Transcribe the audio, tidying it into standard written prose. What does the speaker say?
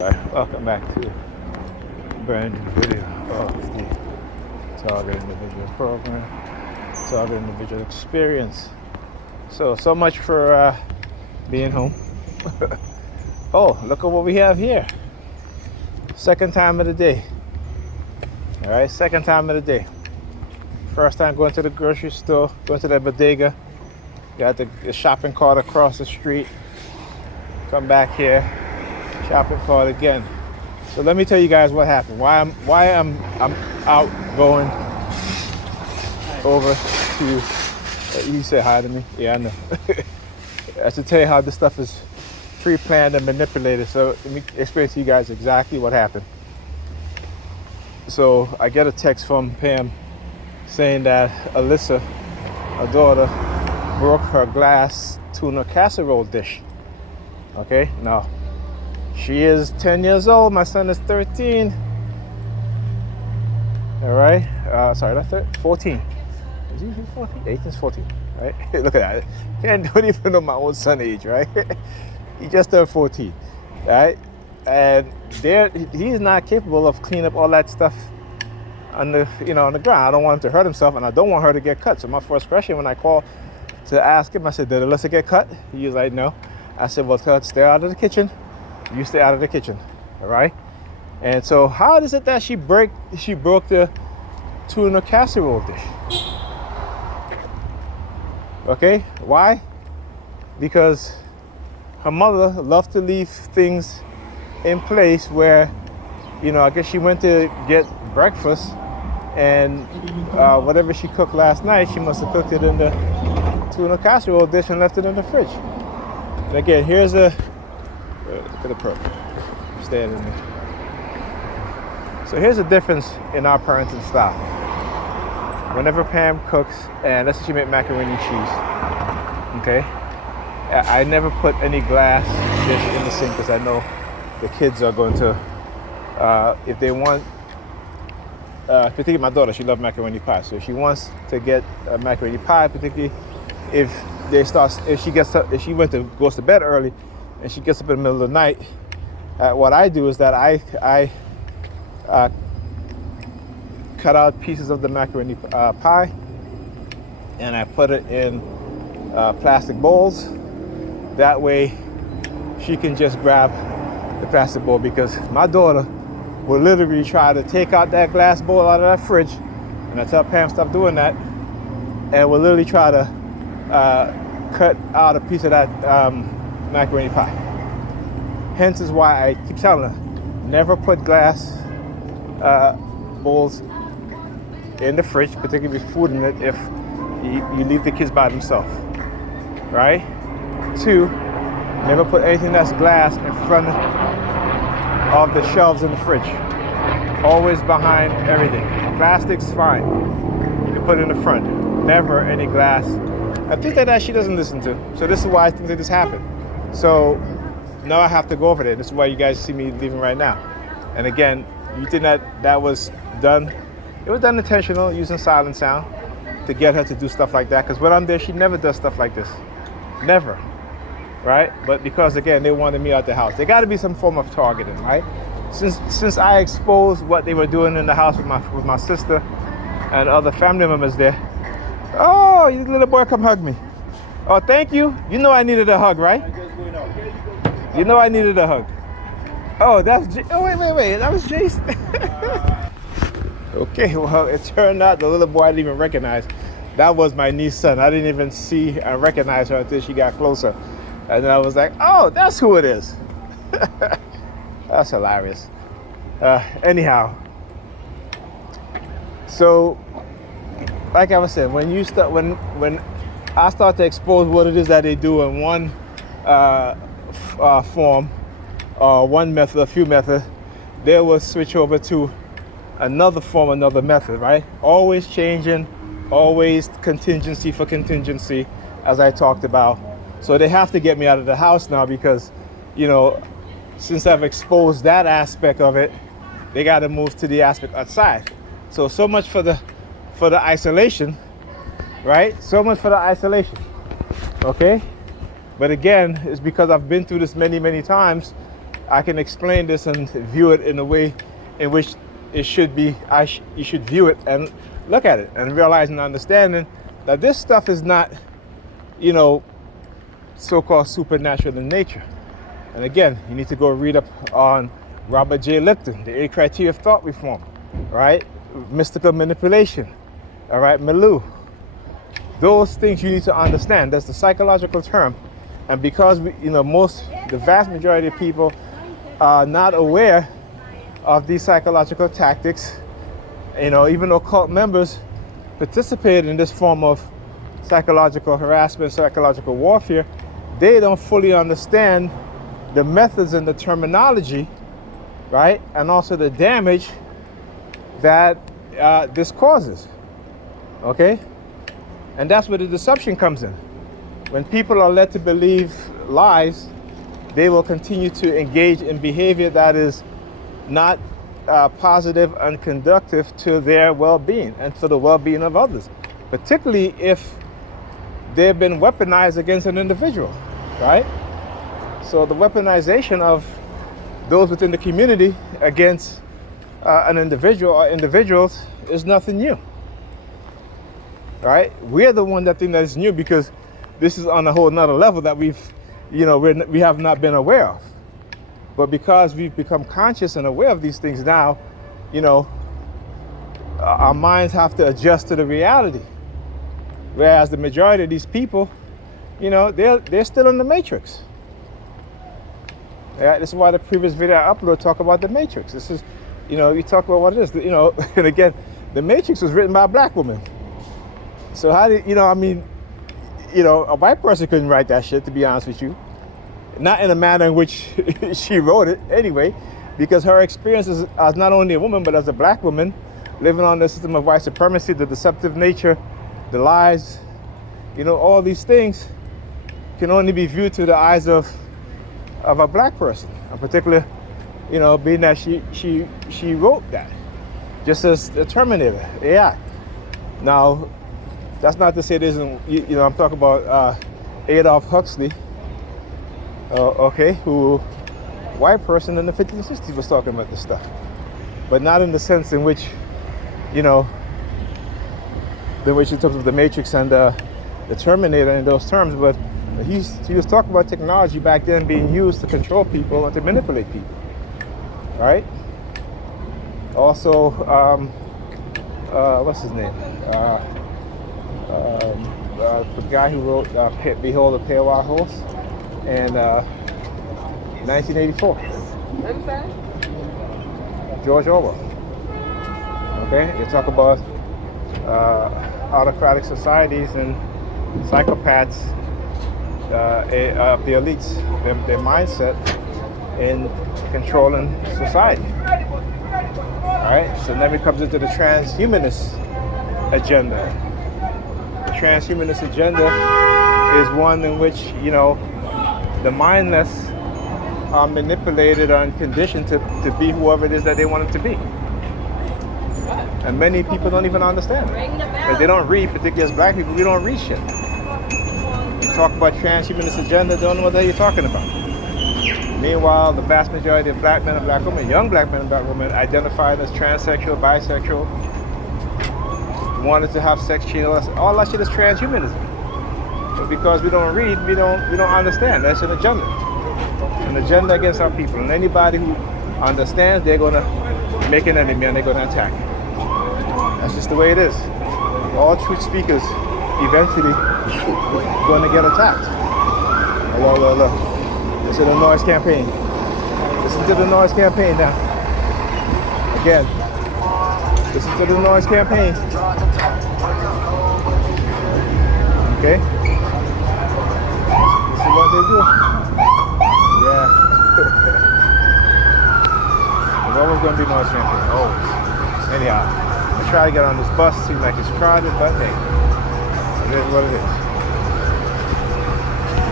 Alright, welcome back to a brand new video of the Target Individual Program, Target Individual Experience. So much for being home. Oh, look at what we have here. Second time of the day. Alright, second time of the day. First time going to the grocery store, going to the bodega. Got the shopping cart across the street. Come back here. Shopping cart again. So let me tell you guys what happened. Why I'm out going over to. You said hi to me. Yeah, I know. I should tell you how this stuff is pre-planned and manipulated. So let me explain to you guys exactly what happened. So I get a text from Pam saying that Alyssa, her daughter, broke her glass tuna casserole dish. Okay, now. She is 10 years old. My son is 13. All right. Sorry, that's 14. Is he 14? 18 is 14. Right? Look at that. I don't even know my own son's age, right? He just turned 14. Right? And he's not capable of cleaning up all that stuff on the ground. I don't want him to hurt himself, and I don't want her to get cut. So my first question when I called to ask him, I said, "Did Alyssa get cut?" He was like, "No." I said, "Well, tell her to stay out of the kitchen. You stay out of the kitchen," all right? And so how is it that she broke the tuna casserole dish? Okay, why? Because her mother loved to leave things in place where, I guess she went to get breakfast and whatever she cooked last night, she must have cooked it in the tuna casserole dish and left it in the fridge. And again, here's a look at the pro. Standing there. So here's the difference in our parenting style. Whenever Pam cooks, and let's say she made macaroni and cheese, okay? I never put any glass dish in the sink because I know the kids are going to, if they want, particularly my daughter, she loves macaroni pie. So if she wants to get a macaroni pie, particularly if she goes to bed early, and she gets up in the middle of the night, what I do is that I cut out pieces of the macaroni pie and I put it in plastic bowls. That way she can just grab the plastic bowl, because my daughter will literally try to take out that glass bowl out of that fridge, and I tell Pam stop doing that, and will literally try to cut out a piece of that macaroni pie. Hence is why I keep telling her, never put glass bowls in the fridge, particularly with food in it, if you leave the kids by themselves, right? 2, never put anything that's glass in front of the shelves in the fridge. Always behind everything. Plastic's fine. You can put it in the front. Never any glass. And things like that she doesn't listen to. So this is why I think that this happened. So now I have to go over there. This is why you guys see me leaving right now. And again, you think that was done? It was done intentional, using silent sound to get her to do stuff like that. Because when I'm there, she never does stuff like this. Never. Right? But because again, they wanted me out the house. There got to be some form of targeting, right? Since I exposed what they were doing in the house with my sister and other family members there. Oh, you little boy, come hug me. Oh, thank you. You know I needed a hug, right? You know I needed a hug. Oh, wait. That was Jason. Okay, well, it turned out the little boy I didn't even recognize. That was my niece's son. I didn't even see and recognize her until she got closer. And then I was like, oh, that's who it is. That's hilarious. Anyhow. So, like I was saying, when I start to expose what it is that they do in one form, or one method, a few methods, they will switch over to another form, another method, right? Always changing, always contingency for contingency, as I talked about. So they have to get me out of the house now because, since I've exposed that aspect of it, they got to move to the aspect outside. So much for the isolation, right? So much for the isolation, okay? But again, it's because I've been through this many, many times I can explain this and view it in a way in which it should be. You should view it and look at it and realize and understanding that this stuff is not, you know, so-called supernatural in nature. And again, you need to go read up on Robert J. Lipton, the 8 Criteria of Thought Reform, right? Mystical manipulation, all right, Malou. Those things you need to understand. That's the psychological term. And because we, you know, the vast majority of people are not aware of these psychological tactics, you know, even though cult members participate in this form of psychological harassment, psychological warfare, they don't fully understand the methods and the terminology, right? And also the damage that this causes, okay? And that's where the deception comes in. When people are led to believe lies, they will continue to engage in behavior that is not positive and conducive to their well-being and to the well-being of others, particularly if they've been weaponized against an individual, right? So the weaponization of those within the community against an individual or individuals is nothing new, right? We're the one that think that is new because this is on a whole nother level that we have not been aware of. But because we've become conscious and aware of these things now, you know, our minds have to adjust to the reality. Whereas the majority of these people, you know, they're still in the matrix. Yeah, this is why the previous video I uploaded talk about the matrix. This is, you know, you talk about what it is, you know, and again, the matrix was written by a black woman. So how did, you know, I mean, you know, a white person couldn't write that shit, to be honest with you. Not in a manner in which she wrote it anyway, because her experience as not only a woman, but as a black woman, living on the system of white supremacy, the deceptive nature, the lies, you know, all these things can only be viewed through the eyes of a black person, in particular, you know, being that she wrote that, just as the Terminator, AI. Now, that's not to say it isn't, you know, I'm talking about Adolf Huxley, okay, who, white person in the 50s and 60s was talking about this stuff, but not in the sense in which, you know, in which in terms of the Matrix and the Terminator in those terms, but he was talking about technology back then being used to control people and to manipulate people, right? Also, what's his name? The guy who wrote Behold the Pale White Horse and 1984. George Orwell. Okay, they talk about autocratic societies and psychopaths of the elites, their mindset in controlling society. All right, so then it comes into the transhumanist agenda. The transhumanist agenda is one in which, you know, the mindless are manipulated and conditioned to be whoever it is that they want it to be. And many people don't even understand it. Because they don't read, particularly as black people, we don't read shit. You talk about transhumanist agenda, don't know what the hell you're talking about. Meanwhile, the vast majority of black men and black women, young black men and black women, identified as transsexual, bisexual, wanted to have sex change, all that shit is transhumanism. But because we don't read, we don't understand. That's an agenda. An agenda against our people. And anybody who understands, they're gonna make an enemy and they're gonna attack. That's just the way it is. All truth speakers eventually going to get attacked. Hello. Listen to the noise campaign. Listen to the noise campaign now. Again. Listen to the noise campaign. Okay? This is what they do. Yeah. There's always going to be noise campaign. Always. Anyhow. I try to get on this bus, seems like it's crowded, but hey, it is what it is.